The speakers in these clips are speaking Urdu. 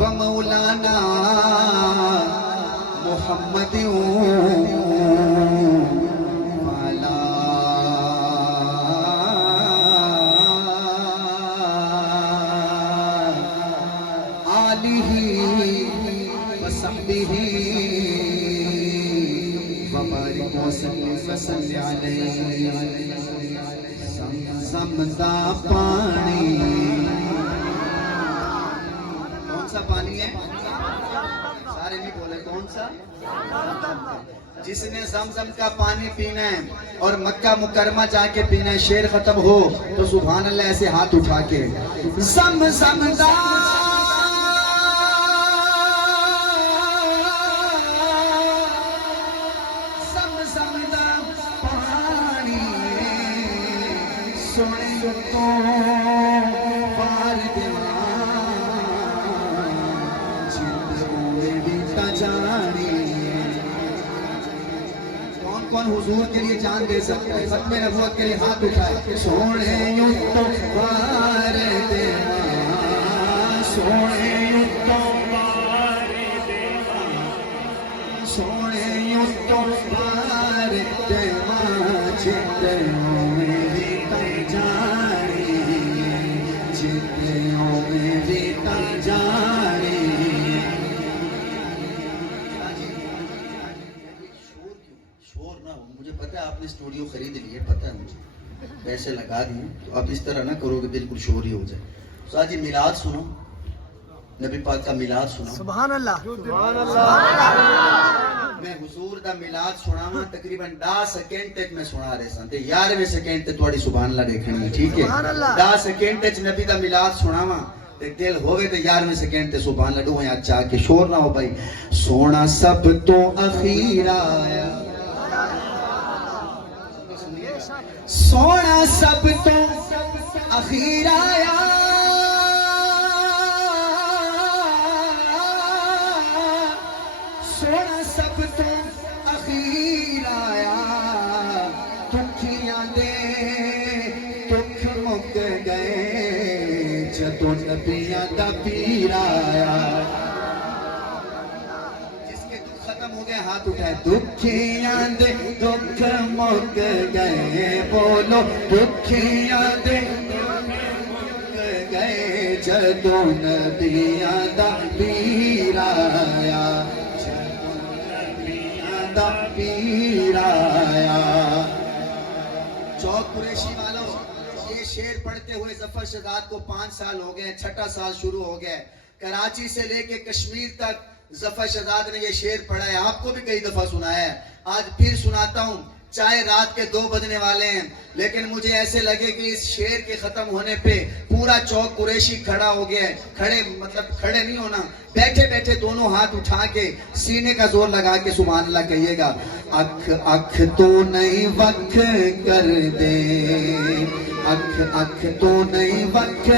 ومولانا محمد وعلى آلہ وصحبہ وبارک وسلم علیہ زمزم دا پانی کون سا پانی ہے؟ سارے نہیں بولے کون سا؟ جس نے زمزم کا پانی پینا ہے اور مکہ مکرمہ جا کے پینا ہے شعر ختم ہو تو سبحان اللہ ایسے ہاتھ اٹھا کے زمزم دا سونے تو بار کون کون حضور کے لیے جان دے سکتا ہے؟ ختم نبوت کے لیے ہاتھ اٹھائے سونے تو بار سونے تو بار سونے تو بار مجھے پتا ہے آپ نے اسٹوڈیو خرید لیے، پتا ہے مجھے پیسے لگا دیے، تو آپ اس طرح نہ کرو کہ بالکل شور ہی ہو جائے. تو آج یہ میلاد سنو، نبی پاک کا میلاد سنو. سبحان اللہ سبحان اللہ. میں حضور دا میلاد سناواں تقریباً 10 سیکنڈ تک میں سنا رہے سن تے 11ویں سیکنڈ تے تھوڑی سبحان اللہ دیکھنی ہے، ٹھیک ہے؟ 10 سیکنڈ تے نبی دا میلاد سناواں تے دل ہوے تے 11ویں سیکنڈ تے سبحان اللہ ڈویں اچھا کہ شور نہ ہو بھائی. سونا سب تو اخیر آیا، سونا سب تو اخیر آیا، سونا سب تو اخیر آیا، دکھیاں دے دکھ مک گئے جدوں نبیاں دا پیر آیا. ختم ہو گئے ہاتھ اٹھائے دکھیاں دے دکھ مک گئے، بولو دکھیاں دے دکھ مک گئے جدوں نبیاں دا پیر آیا، جدوں نبیاں دا پیر آیا. چوک قریشی والوں یہ شعر پڑھتے ہوئے ظفر شہزاد کو 5 سال ہو گئے، 6واں سال شروع ہو گئے. کراچی سے لے کے کشمیر تک ظفر شہزاد نے یہ شعر پڑھا ہے، آپ کو بھی کئی دفعہ سنایا ہے، آج پھر سناتا ہوں. چاہے رات کے 2 بجنے والے ہیں لیکن مجھے ایسے لگے کہ اس شعر کے ختم ہونے پہ پورا چوک قریشی کھڑا ہو گیا ہے. کھڑے مطلب کھڑے نہیں ہونا، بیٹھے بیٹھے دونوں ہاتھ اٹھا کے سینے کا زور لگا کے سبحان اللہ کہیے گا. اکھ اکھ تو نہیں وکھ کر دے، اکھ اکھ تو نہیں وکھ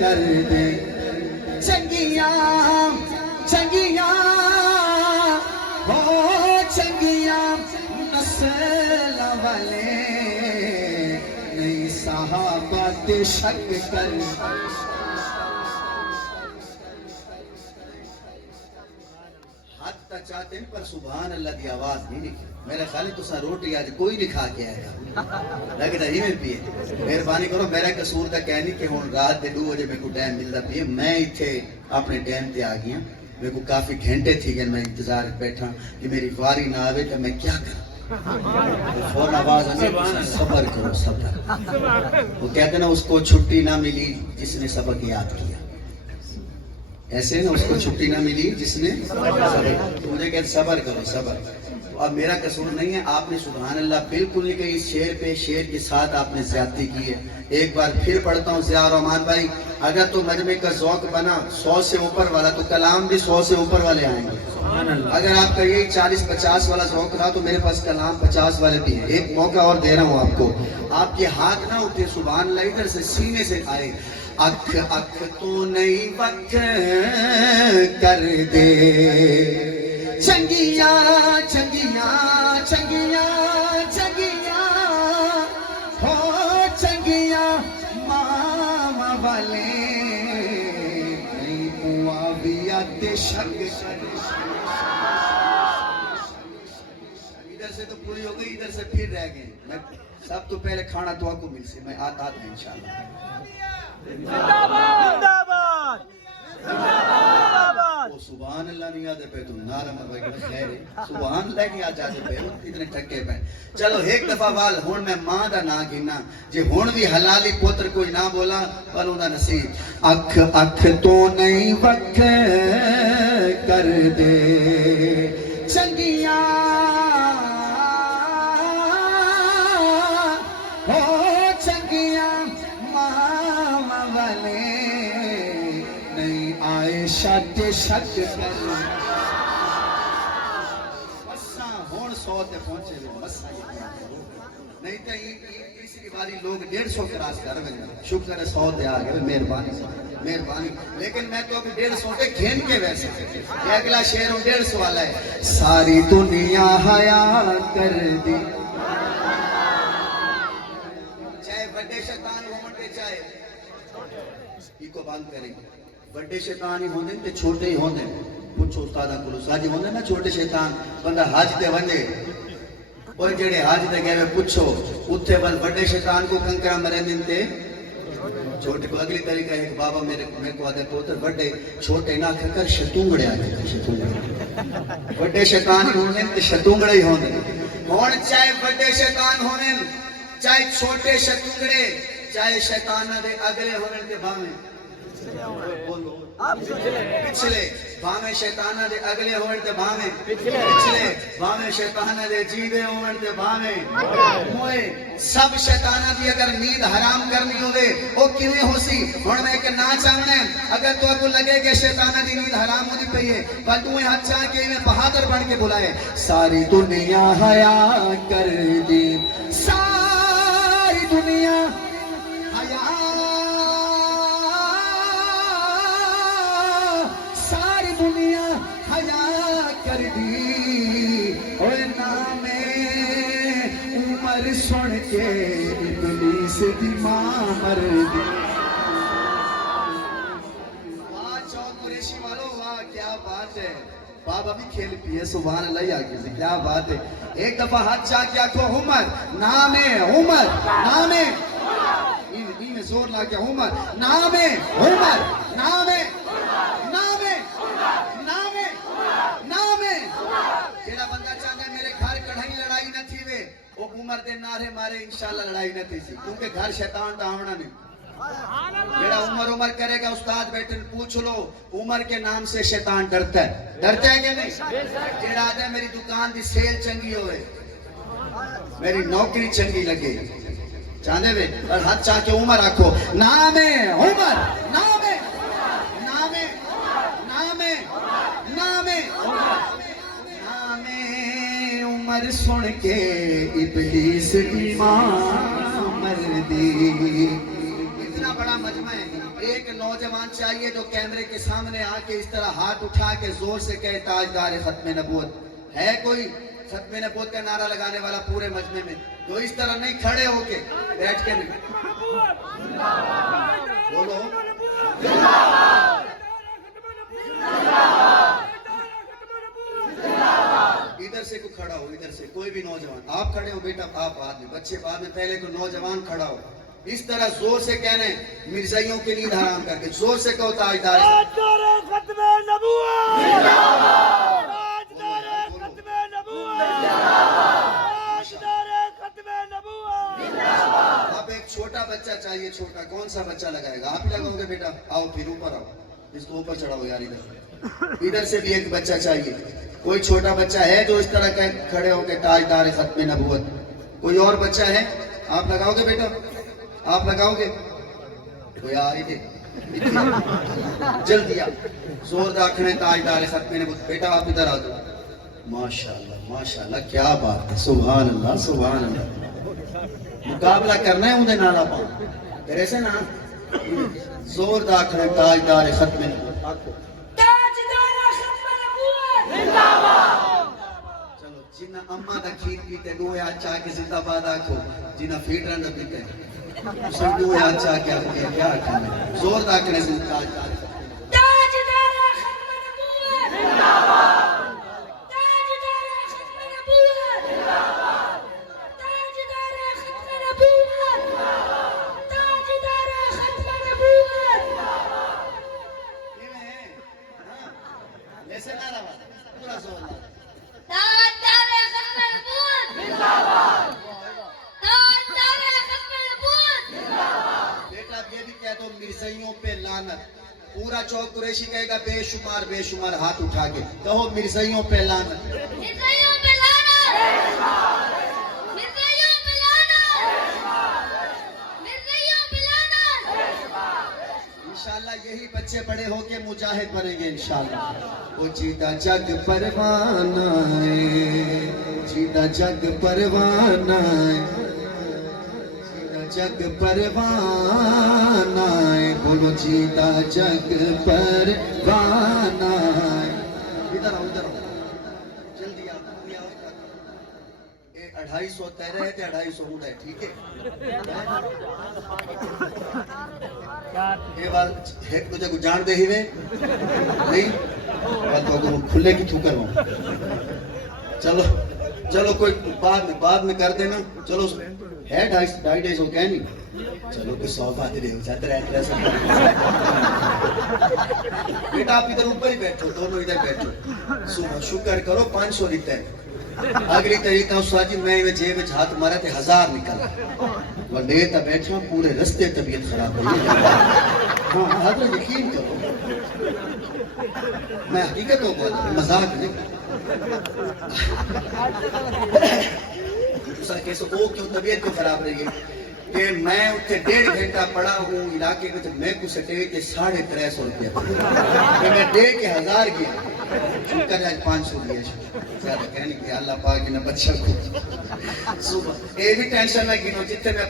کر دے، چنگیاں چنگیاں ہو چنگیاں نسل والے نہیں صحابہ تے شک کر. ہاتھ تا چاہتے ہیں پر سبحان اللہ دی آواز نہیں نکلی. میرا خیال ہے تسا روٹی آج کوئی نہیں کھا کے آئے گا، لگتا ہی میں پیے. مہربانی کرو، میرا قصور دا کہنی کہ ہن رات دے 2 بجے میرے کو ٹائم ملدا پیے، میں ایتھے اپنے ٹائم تے آ گیا. میرے کو کافی گھنٹے تھی کہ میں انتظار بیٹھا کہ میری واری نہ آوے تو میں کیا کروں. فوراً آواز آئی صبر کرو صبر. وہ کہتے نا اس کو چھٹی نہ ملی جس نے سبق یاد کیا، ایسے نا اس کو چھٹی نہ ملی جس نے تو مجھے کہتے صبر کرو صبر. اب میرا قصور نہیں ہے، آپ نے سبحان اللہ بالکل نہیں کہی. اس شعر پہ شعر کے ساتھ آپ نے زیادتی کی ہے. ایک بار پھر پڑھتا ہوں. ضیاء الرحمان بھائی اگر تو مجمع کا ذوق بنا 100 سے اوپر والا تو کلام بھی 100 سے اوپر والے آئیں گے. اگر آپ کا یہی 40-50 والا ذوق رہا تو میرے پاس کلام 50 والے بھی ہیں. ایک موقع اور دے رہا ہوں آپ کو. آپ کے ہاتھ نہ اٹھے سبحان اللہ، ادھر سے سینے سے آئے. اکھ اکھ تو نہیں وکھ کر دے، چنگیاں چنگیاں چنگیاں چنگیاں ہو چنگیاں ماما والے نہیں تے شک ادھر سے تو پوری ہو گئی, ادھر سے پھر رہ گئے. میں سب تو پہلے کھانا تو آپ کو مل سے, میں آتا ہوں انشاءاللہ. وہ سبحان اللہ نہیں آتے پہ تم نعرہ مروائی کہ خیر ہے, سبحان اللہ کی آ جاتے پہ اتنے ٹھکے پہ. چلو ایک دفعہ وال ہون میں ماں دا نا گنا, جے ہون بھی حلالی پوتر کوئی نہ بولا پلوں دا نصیب. اکھ اکھ تو نہیں وکھ کر دے چنگیاں ہو چنگیاں ماں والے نہیں آئے شک شک کر مساں ہون 100 تے پہنچے مساں نہیں تو تیسری باری لوگ 150 کراس کر گئے. شکر ہے 100 تے آ گئے, مہربانی مہربانی. لیکن میں تو ابھی 150 تے گھین کے ویسے یہ اگلا شعر 150 والا ہے. ساری دنیا حیا کر دی, چاہے بڑے شیطان ہون تے چاہے کو بند کریں. بڑے شیطان ہی ہوندے تے چھوٹے ہی ہوندے. پوچھو استاداں کولوں ساجی ہوندے نا چھوٹے شیطان. بندہ حج تے ونجے اور جڑے حج تے گئے پوچھو اوتھے بل بڑے شیطان کو کنکرا مرے دین تے چھوٹے کو. اگلی طریقہ ہے کہ بابا میرے کو آدھے پوتر بڑے چھوٹے نہ کر شتونگڑے آ گئے. شتونگڑے بڑے شیطان ہی ہوندے تے شتونگڑے ہی ہوندے. ہن چاہے بڑے شیطان ہوندے چاہے چھوٹے شتونگڑے چاہے شیطانہ دے اگلے ہوندے تے بھاویں پچھلے بھاویں شیطانہ دے اگلے ہوئے تے بھاویں پچھلے بھاویں شیطانہ دے جیدے ہوئے تے بھاویں ہوئے سب شیطانہ دی اگر نیند حرام کرنی ہوئے وہ کیویں ہو سی. ہن میں کہ نہ چاہنے اگر تو کو لگے کہ شیطانہ دی نیند حرام ہو دی پئی ہے پر تو ہاتھ چاہ کے میں بہادر بن کے بلائے. ساری دنیا حیا کر دی, ساری دنیا حیا دنیا حیا کر دی. اور نام عمر سن کے ابلیس دی ماں مر دی. واہ چوک قریشی والو واہ کیا بات ہے. بابا بھی کھیل پی ہے سبحان اللہ آگے سے کیا بات ہے. ایک دفعہ ہاتھ چاہ کیا کو عمر نام عمر نام میں زور لا کے عمر نام عمر نام نام نام نام جیڑا بندہ چاہتا ہے میرے گھر کڑھائی لڑائی نہ تھی وے وہ عمر دے نعرے مارے انشاءاللہ لڑائی نہ تھی سی کیونکہ گھر شیطان دا آونا نہیں. جیڑا عمر کرے گا استاد بیٹھن پوچھ لو عمر کے نام سے شیطان ڈرتا ہے کہ نہیں. جیڑا آتا ہے میری دکان دی سیل چنگی ہوئے میری نوکری چنگی لگے چاہنے وے اور ہاتھ چاہ کے عمر آکھو نام عمر نام نام نام نام نام عمر سن کے ابلیس کی ماں مر دی. اتنا بڑا مجمع ہے. ایک نوجوان چاہیے جو کیمرے کے سامنے آ کے اس طرح ہاتھ اٹھا کے زور سے کہے تاجدار ختم نبوت. ہے کوئی ختم نبوت کا نعرہ لگانے والا پورے مجمع میں؟ تو اس طرح نہیں کھڑے ہو کے بیٹھ کے نہیں بولو ادھر سے کوئی کھڑا ہو, ادھر سے کوئی بھی نوجوان آپ کھڑے ہو بیٹا آپ بعد میں بچے بعد میں پہلے کوئی نوجوان کھڑا ہو اس طرح زور سے کہنے مرزائیوں کی نیند حرام کر کے زور سے کہو تاجدار ختم نبوت آپ ایک چھوٹا بچہ چاہیے. چھوٹا کون سا بچہ لگائے گا؟ آپ ہی لگاؤ گے بیٹا. آؤ پھر اوپر آؤ اس کو اوپر چڑھاؤ یار. ادھر سے بھی ایک بچہ چاہیے. کوئی چھوٹا بچہ ہے جو اس طرح کھڑے ہو کے تاجدار ختم نبوت؟ کوئی اور بچہ ہے؟ آپ لگاؤ گے بیٹا؟ آپ لگاؤ گے؟ کوئی آ رہی تھے جلدی آپ زور داخلے تاجدار ختم نبوت. بیٹا آپ ادھر آ دو. ماشاءاللہ کیا بات ہے. سبحان اللہ سبحان اللہ. مقابلہ کرنا ہے اندھے نالا پاؤں تیرے سے نا زور داخلے تاجدار ختم نبوت. چلو جنہ اماں دا کھیر پیتے دو ہاتھ چاہ کے زندہ باد آکھو. جنہ فیٹرن دا پیتے اسے دو ہاتھ چاہ کے آکھو کیا آکھو زور داخلے تاجدار تاجدار ختم النبوت زندہ باد تاجدار ختم النبوت زندہ باد بیٹا اب یہ بھی کہہ دو مرزائیوں پہ لعنت پورا چوک قریشی کہے گا بے شمار ہاتھ اٹھا کے کہو مرزائیوں پہ لعنت مرزائیوں پہ لعنت مرزائیوں پہ لعنت مرزائیوں پہ لعنت انشاءاللہ یہی بچے بڑے ہو کے مجاہد بنیں گے انشاءاللہ وہ جیتا جگ پروانہ ہے جیتا جگ پروانہ ہے جگ پروانہ ہے بولو جیتا جگ پروانہ ہے ادھر آؤ جلدی آؤ یہ 250 تیرے ہے 250 ہوتا ہے ٹھیک ہے یہ بات ایک تجھے کو جان دے ہی وے نہیں بات کو کھلے کی تھوکر ہوں چلو کوئی بعد میں کر دینا چلو ہے 250 ہو کہہ نہیں چلو کوئی 100 بات رہے ہو جاتا رہتا بیٹا آپ ادھر اوپر ہی بیٹھو دونوں ادھر بیٹھو شکر کرو 500 لیتا ہے اگلی طریقہ استاد جی میں جیب میں ہاتھ مارا تے 1000 نکلا ونڈے تا بیٹھا پورے رستے طبیعت خراب ہوئی ہاں حضرت یقین کرو میں حقیقت ہو بول مذاق نہیں دوسرا کیسے وہ کیوں طبیعت کو خراب رہی ہے کہ میں اتنے 1.5 گھنٹہ پڑا ہوں علاقے میں تو میں کو سٹے کے 350 روپیہ کہ میں دے کے 1000 گیا شکر آج 500 دیا زیادہ کہنے کہ اللہ پاک نے بچہ کو صبح یہ بھی ٹینشن نہ گنو جتنے میں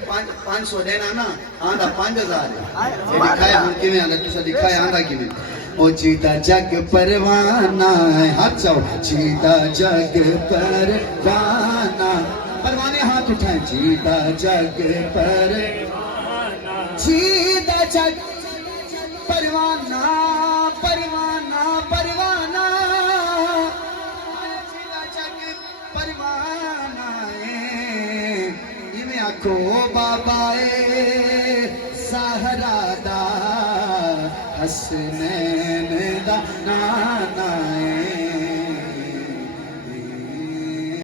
500 دینا نا آندھا 5000 ہے یہ دکھایا ہم کی میں آندھا کسا دکھایا آندھا کی میں او جیتا جگ پروانہ ہے ہاتھ چاو جیتا جگ پروانہ پروانے ہاتھ اٹھائیں جیتا جگ پروانہ جیتا جگ پروانہ پروانہ پروانہ جیتا جگ پروانہ میں آکھو بابا سہرا دا حسنین دا نانا